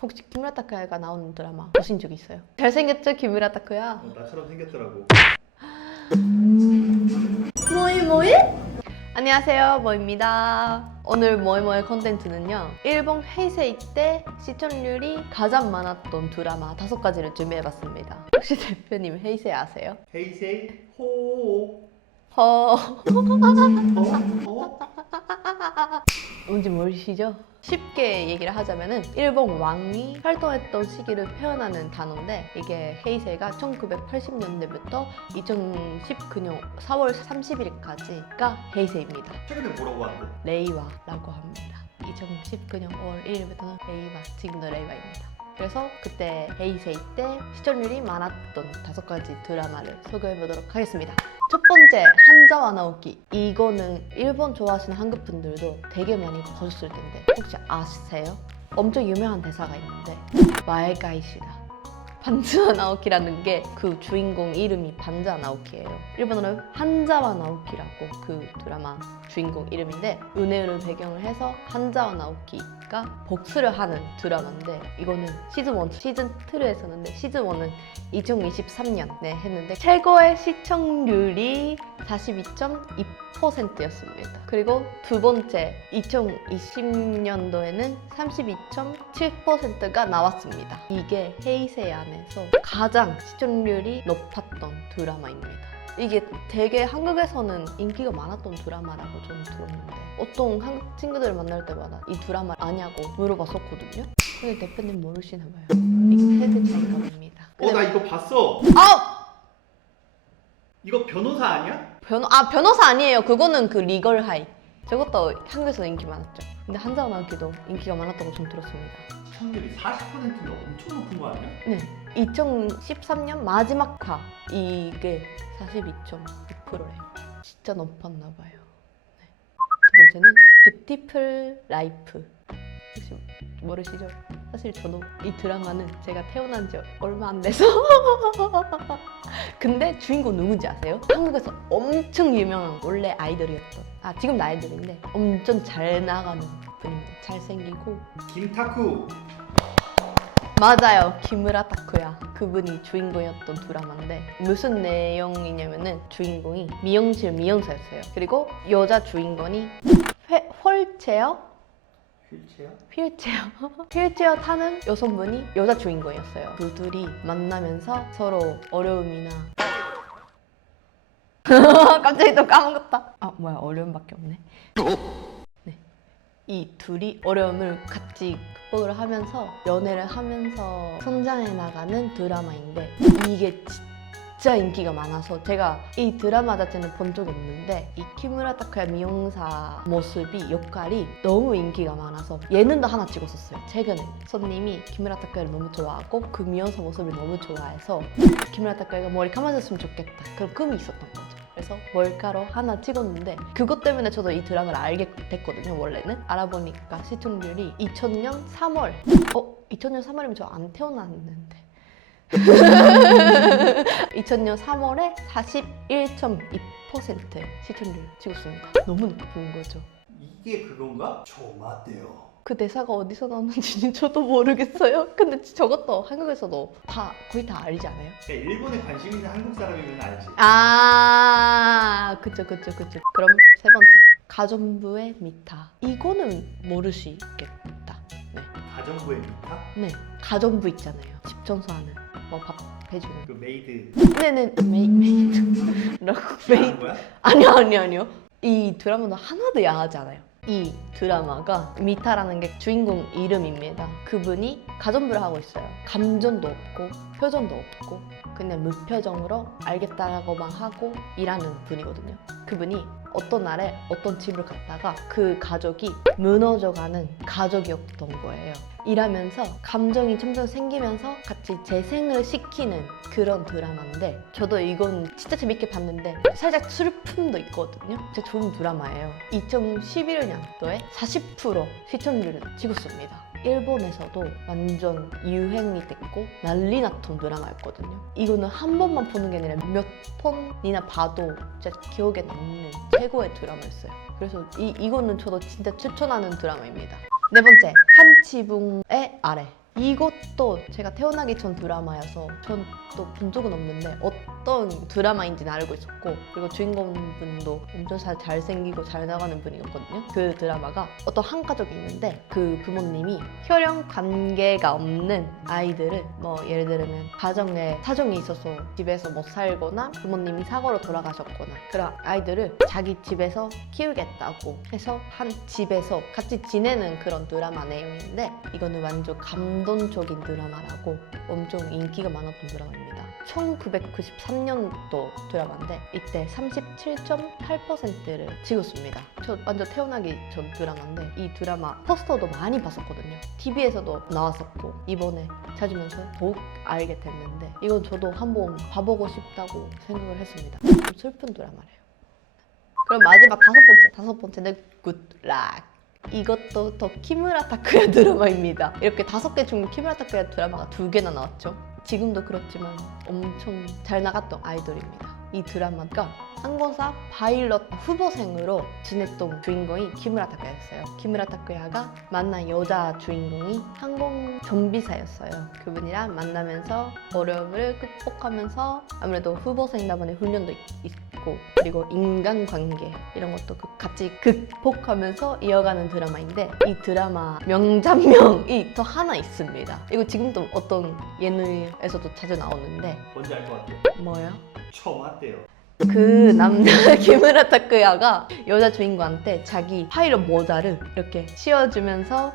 혹시 키무라 타쿠야가 나오는 드라마 보신 적 있어요? 잘생겼죠 키무라 타쿠야? 나처럼 생겼더라고. 뭐이? 안녕하세요, 모입니다. 오늘 모이모이 컨텐츠는요, 일본 헤이세이 때 시청률이 가장 많았던 드라마 5가지를 준비해봤습니다. 혹시 대표님 헤이세이 아세요? 헤이세이 호. 뭔지 모르시죠? 쉽게 얘기를 하자면은 일본 왕이 활동했던 시기를 표현하는 단어인데, 이게 헤이세이가 1980년대부터 2019년 4월 30일까지가 헤이세이입니다. 최근에 뭐라고 하는데? 레이와라고 합니다. 2019년 5월 1일부터는 레이와, 지금도 레이와입니다. 그래서 그때 헤이세이 때 시청률이 많았던 5가지 드라마를 소개해보도록 하겠습니다. 첫 번째, 한자와 나오키. 이거는 일본 좋아하시는 한국 분들도 되게 많이 보셨을 텐데 혹시 아세요? 엄청 유명한 대사가 있는데 마에가이시다. 반자와 나오키라는 게 그 주인공 이름이 반자와 나오키예요. 일본어로 한자와 나오키라고 그 드라마 주인공 이름인데, 은혜를 배경을 해서 한자와 나오키가 복수를 하는 드라마인데, 이거는 시즌 1, 시즌 2를 했었는데 시즌 1은 2023년에 했는데 최고의 시청률이 42.2%였습니다. 그리고 두 번째, 2020년도에는 32.7%가 나왔습니다. 이게 헤이세이 안에서 가장 시청률이 높았던 드라마입니다. 이게 되게 한국에서는 인기가 많았던 드라마라고 저는 들었는데, 어떤 한국 친구들을 만날 때마다 이 드라마 아냐고 물어봤었거든요. 근데 대표님 모르시나 봐요. 이게 세대 차이가 봅니다. 나 이거 봤어. 이거 변호사 아니야? 변호사 아니에요. 그거는 그 리걸 하이. 저것도 한국에서 인기 많았죠. 근데 한자와 나오키도 인기가 많았다고 좀 들었습니다. 시청률이 40%면 엄청 높은 거 아니야? 네, 2013년 마지막 화 이게 42.6%래요. 진짜 높았나 봐요. 네. 두 번째는 뷰티풀 라이프. 혹시 모르시죠? 사실 저도 이 드라마는 제가 태어난 지 얼마 안 돼서 근데 주인공 누군지 아세요? 한국에서 엄청 유명한 원래 아이돌이었던, 지금도 아이돌인데 엄청 잘 나가는 분입니다. 잘생기고. 김타쿠. 맞아요, 키무라 타쿠야. 그분이 주인공이었던 드라마인데, 무슨 내용이냐면은 주인공이 미용실 미용사였어요. 그리고 여자 주인공이 휠체어 타는 여성분이 여자 주인공이었어요. 그 둘이 만나면서 서로 어려움이나 갑자기 또 까먹었다. 어려움밖에 없네. 네. 이 둘이 어려움을 같이 극복을 하면서 연애를 하면서 성장해 나가는 드라마인데, 이게 진짜 인기가 많아서 제가 이 드라마 자체는 본 적 없는데, 이 키무라 타쿠야 미용사 모습이, 역할이 너무 인기가 많아서 예능도 하나 찍었었어요. 최근에 손님이 키무라 타쿠야를 너무 좋아하고 그 미용사 모습을 너무 좋아해서 키무라 타쿠야가 머리 감아줬으면 좋겠다, 그런 꿈이 있었던 거죠. 그래서 몰카로 하나 찍었는데, 그것 때문에 저도 이 드라마를 알게 됐거든요. 원래는 알아보니까 시청률이 2000년 3월 2000년 3월이면 저 안 태어났는데 2000년 3월에 41.2% 시청률 찍었습니다. 너무 높은 거죠. 이게 그건가? 좀 맞대요. 그 대사가 어디서 나왔는지 저도 모르겠어요. 근데 저것도 한국에서도 거의 다 알지 않아요? 일본에 관심 있는 한국 사람이면 알지. 그쵸. 그럼 세 번째, 가정부의 미타. 이거는 모르시겠다. 네. 가정부의 미타? 네, 가정부 있잖아요. 집 청소하는, 밥 해주는. 그 메이드. 네네, 메이드. 하는 거야? 아니요. 이 드라마도 하나도 야하지 않아요. 이 드라마가 미타라는 게 주인공 이름입니다. 그분이 가정부를 하고 있어요. 감정도 없고 표정도 없고 그냥 무표정으로 알겠다라고만 하고 일하는 분이거든요. 그분이 어떤 날에 어떤 집을 갔다가 그 가족이 무너져가는 가족이었던 거예요. 일하면서 감정이 점점 생기면서 같이 재생을 시키는 그런 드라마인데, 저도 이건 진짜 재밌게 봤는데 살짝 슬픔도 있거든요. 진짜 좋은 드라마예요. 2011년도에 40% 시청률을 찍었습니다. 일본에서도 완전 유행이 됐고 난리 났던 드라마였거든요. 이거는 한 번만 보는 게 아니라 몇 번이나 봐도 진짜 기억에 남는 최고의 드라마였어요. 그래서 이거는 저도 진짜 추천하는 드라마입니다. 네 번째, 한 지붕의 아래. 이것도 제가 태어나기 전 드라마여서 전 또 본 적은 없는데 어떤 드라마인지는 알고 있었고, 그리고 주인공분도 엄청 잘생기고 잘 나가는 분이었거든요. 그 드라마가 어떤 한 가족이 있는데 그 부모님이 혈연 관계가 없는 아이들을 뭐 예를 들면 가정에 사정이 있어서 집에서 못 살거나 부모님이 사고로 돌아가셨거나 그런 아이들을 자기 집에서 키우겠다고 해서 한 집에서 같이 지내는 그런 드라마 내용인데, 이거는 완전 감동적인 드라마라고 엄청 인기가 많았던 드라마입니다. 1993년도 드라마인데 이때 37.8%를 찍었습니다. 저 완전 태어나기 전 드라마인데 이 드라마 포스터도 많이 봤었거든요. TV에서도 나왔었고 이번에 찾으면서 더욱 알게 됐는데 이건 저도 한번 봐보고 싶다고 생각을 했습니다. 좀 슬픈 드라마래요. 그럼 마지막 다섯 번째는 굿락. 이것도 더 키무라 타쿠야 드라마입니다. 이렇게 5개 중 키무라 타쿠야 드라마가 2개나 나왔죠. 지금도 그렇지만 엄청 잘 나갔던 아이돌입니다. 이 드라마가 항공사 파일럿 후보생으로 지냈던 주인공이 키무라 타쿠야였어요. 키무라 타쿠야가 만난 여자 주인공이 항공 정비사였어요. 그분이랑 만나면서 어려움을 극복하면서 아무래도 후보생이다 보니 훈련도 있고 그리고 인간관계 이런 것도 같이 극복하면서 이어가는 드라마인데, 이 드라마 명장면이 또 하나 있습니다. 이거 지금도 어떤 예능에서도 자주 나오는데 뭔지 알 것 같아요. 뭐요? 처음 왔대요. 그 남자 키무라 타쿠야가 여자 주인공한테 자기 파일럿 모자를 이렇게 씌워주면서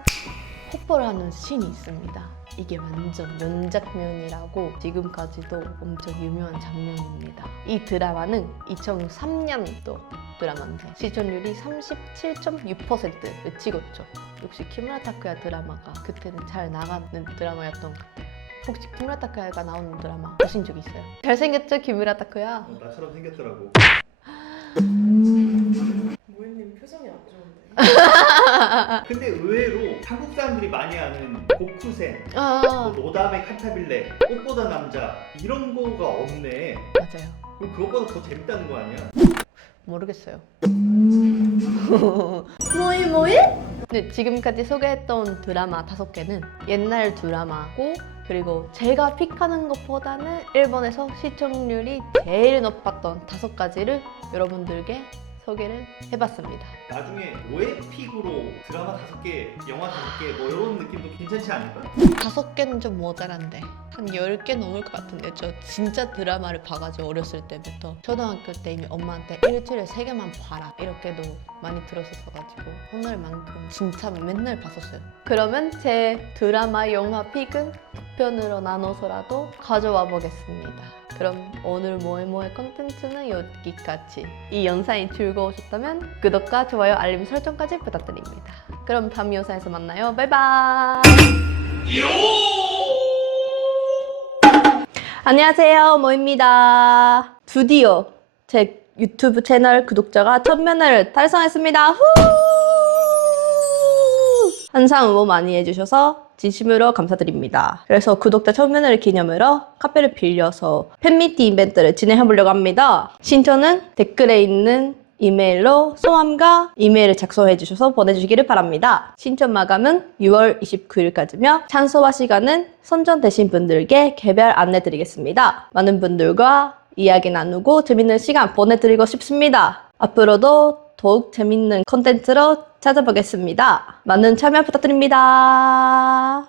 뽀뽀를 하는 씬이 있습니다. 이게 완전 명장면이라고 지금까지도 엄청 유명한 장면입니다. 이 드라마는 2003년도 드라마인데 시청률이 37.6%를 찍었죠. 역시 키무라 타쿠야 드라마가 그때는 잘 나가는 드라마였던 것 같아요. 혹시 키무라 타쿠야가 나오는 드라마 보신 적 있어요? 잘생겼죠, 키무라 타쿠야? 나처럼 생겼더라고. 모이님 표정이 안 좋은데. 근데 의외로 한국 사람들이 많이 아는 고쿠센, 아, 노다메 칸타빌레, 꽃보다 남자 이런 거가 없네. 맞아요. 그럼 그것보다 더 재밌다는 거 아니야? 모르겠어요. 뭐이? 네, 지금까지 소개했던 드라마 5개는 옛날 드라마고, 그리고 제가 픽하는 것보다는 일본에서 시청률이 제일 높았던 5가지를 여러분들께 소개를 해봤습니다. 나중에 5회 픽으로 드라마 5개, 영화 5개 뭐 이런 느낌도 괜찮지 않을까? 5개는 좀 모자란데 한 10개 넘을 것 같은데, 저 진짜 드라마를 봐가지고 어렸을 때부터 초등학교 때 이미 엄마한테 일주일에 3개만 봐라 이렇게도 많이 들었었어가지고 오늘만큼 진짜 맨날 봤었어요. 그러면 제 드라마 영화 픽은 2편으로 나눠서라도 가져와 보겠습니다. 그럼 오늘 뭐의 컨텐츠는 여기까지. 이 영상이 즐거우셨다면 구독과 좋아요, 알림 설정까지 부탁드립니다. 그럼 다음 영상에서 만나요. 바이바이. 안녕하세요, 모입니다. 드디어 제 유튜브 채널 구독자가 1000명을 달성했습니다. 후! 항상 응원 많이 해주셔서 진심으로 감사드립니다. 그래서 구독자 1000명을 기념으로 카페를 빌려서 팬미팅 이벤트를 진행해보려고 합니다. 신청은 댓글에 있는 이메일로 성함과 이메일을 작성해 주셔서 보내주시기를 바랍니다. 신청 마감은 6월 29일까지며 찬소와 시간은 선정되신 분들께 개별 안내 드리겠습니다. 많은 분들과 이야기 나누고 재밌는 시간 보내드리고 싶습니다. 앞으로도 더욱 재밌는 콘텐츠로 찾아보겠습니다. 많은 참여 부탁드립니다.